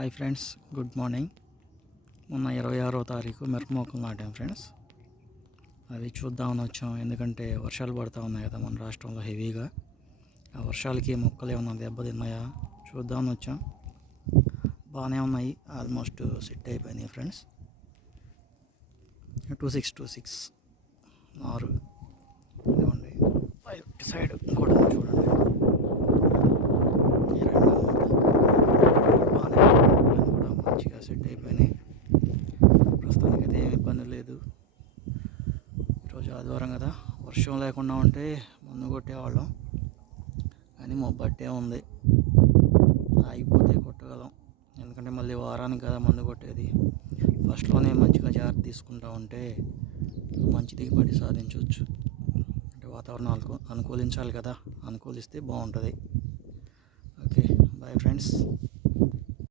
Hi friends, good morning. మొన్న 26వ తారీఖు మిరప మొక్కలు నాటాం ఫ్రెండ్స్. అవి చూద్దామని వచ్చాం. ఎందుకంటే వర్షాలు పడుతూ ఉన్నాయి కదా మన రాష్ట్రంలో హెవీగా. ఆ వర్షాలకి మొక్కలు ఏమన్నా దెబ్బతిన్నాయా చూద్దామని వచ్చాం. బాగానే ఉన్నాయి, ఆల్మోస్ట్ సెట్ అయిపోయినాయి ఫ్రెండ్స్. 2626 6 ఇదిగోండి. సైడ్ ఇంకోటి చూడండి. ఈ రెండు బాగానే కూడా మంచిగా సెట్ అయిపోయినాయి. ప్రస్తుతానికి అయితే ఏమి ఇబ్బంది లేదు. ఈరోజు ఆదివారం కదా, వర్షం లేకుండా ఉంటే మందు కొట్టేవాళ్ళం, కానీ మొబ్బట్టే ఉంది. ఆగిపోతే కొట్టగలం, ఎందుకంటే మళ్ళీ వారానికి కదా మందు కొట్టేది. ఫస్ట్లోనే మంచిగా జాగ్రత్త తీసుకుంటూ ఉంటే మంచి దిగుబడి సాధించవచ్చు. అంటే వాతావరణం అనుకూలించాలి కదా, అనుకూలిస్తే బాగుంటుంది. Okay, bye friends.